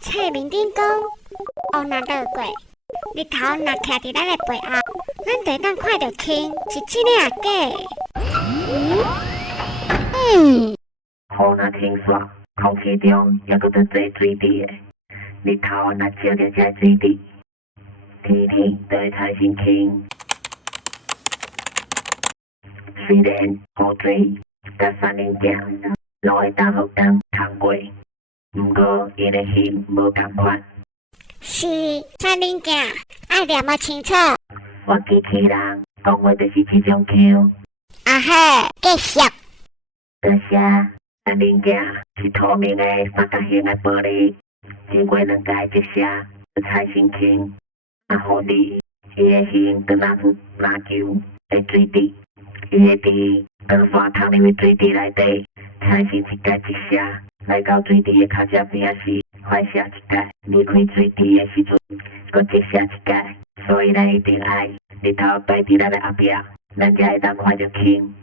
册面顶讲，乌若落过，日头若徛伫咱的背后，咱就当看到天，是真的啊假的？雨若停煞，空气中也搁在做水滴的。日头若照着这水滴，天天就会产生轻。虽然雨水甲山林镜拢会当互当通过，毋过伊的形无共款。是山林镜，爱念无清楚。我机器人讲话就是这种腔。啊嘿，继续。这些山林镜是透明的三角形的玻璃，经过两界折射，就产生轻。互你，伊的形就若像篮球的水滴。伊会伫长线透入去水滴内底，产生一界折射，来到水滴的脚趾边时，反射一界，离开水滴的时阵，搁折射一界。所以咱一定爱日头摆伫咱的后壁，咱才会当看到轻。